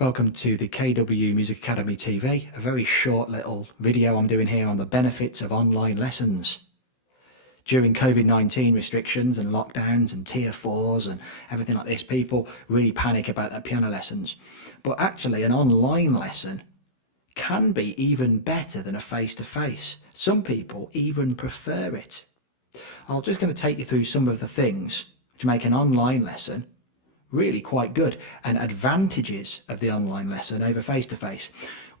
Welcome to the KW Music Academy TV, a very short little video I'm doing here on the benefits of online lessons. During COVID-19 restrictions and lockdowns and tier 4s and everything like this, people really panic about their piano lessons. But actually an online lesson can be even better than a face-to-face. Some people even prefer it. I'm just going to take you through some of the things to make an online lesson really quite good, and advantages of the online lesson over face-to-face.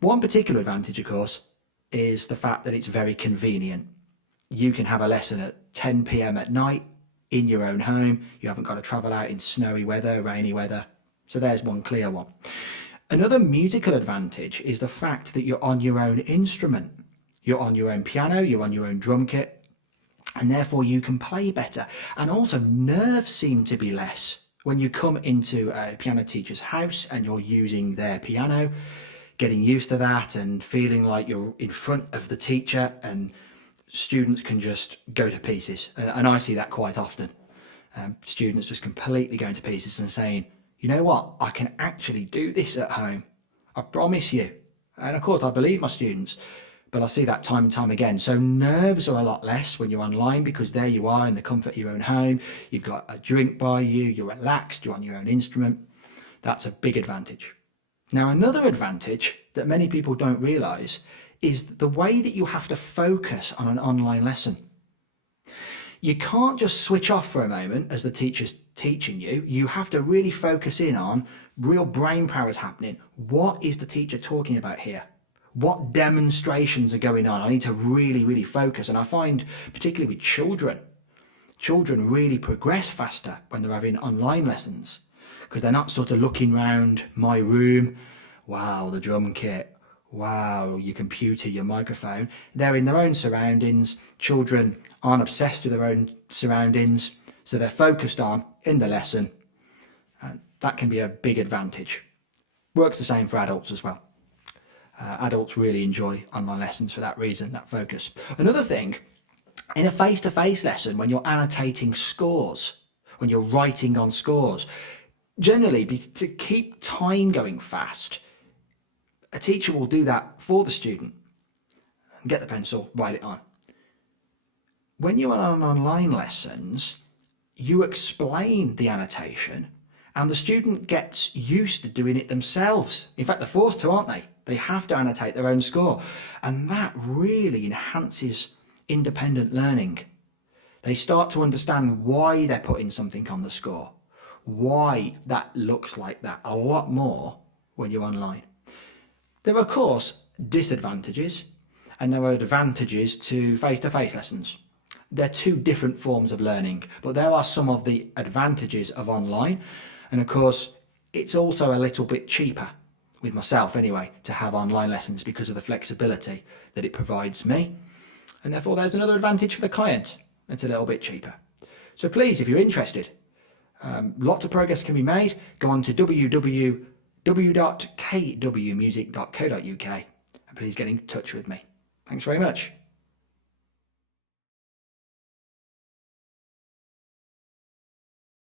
One particular advantage, of course, is the fact that it's very convenient. You can have a lesson at 10 p.m. at night in your own home. You haven't got to travel out in snowy weather, rainy weather. So there's one clear one. Another musical advantage is the fact that you're on your own instrument. You're on your own piano, you're on your own drum kit, and therefore you can play better. And also nerves seem to be less. When you come into a piano teacher's house and you're using their piano, getting used to that and feeling like you're in front of the teacher, and students can just go to pieces. And I see that quite often. Students just completely going to pieces and saying, you know what, I can actually do this at home. I promise you. And of course, I believe my students, but I see that time and time again. So nerves are a lot less when you're online, because there you are in the comfort of your own home. You've got a drink by you, you're relaxed, you're on your own instrument. That's a big advantage. Now, another advantage that many people don't realise is the way that you have to focus on an online lesson. You can't just switch off for a moment as the teacher's teaching you. You have to really focus in on real brain power is happening. What is the teacher talking about here? What demonstrations are going on? I need to really focus. And I find, particularly with children really progress faster when they're having online lessons, because they're not sort of looking around my room. Wow, the drum kit. Wow, your computer, your microphone. They're in their own surroundings. Children aren't obsessed with their own surroundings, so they're focused on in the lesson. And that can be a big advantage. Works the same for adults as well. Adults really enjoy online lessons for that reason, that focus. Another thing, in a face-to-face lesson, when you're annotating scores, when you're writing on scores, generally to keep time going fast, a teacher will do that for the student. Get the pencil, write it on. When you're on online lessons, you explain the annotation and the student gets used to doing it themselves. In fact, they're forced to, aren't they? They have to annotate their own score. And that really enhances independent learning. They start to understand why they're putting something on the score, why that looks like that, a lot more when you're online. There are, of course, disadvantages, and there are advantages to face-to-face lessons. They're two different forms of learning, but there are some of the advantages of online. And of course, it's also a little bit cheaper, with myself anyway, to have online lessons because of the flexibility that it provides me. And therefore there's another advantage for the client. It's a little bit cheaper. So please, if you're interested, lots of progress can be made. Go on to www.kwmusic.co.uk and please get in touch with me. Thanks very much.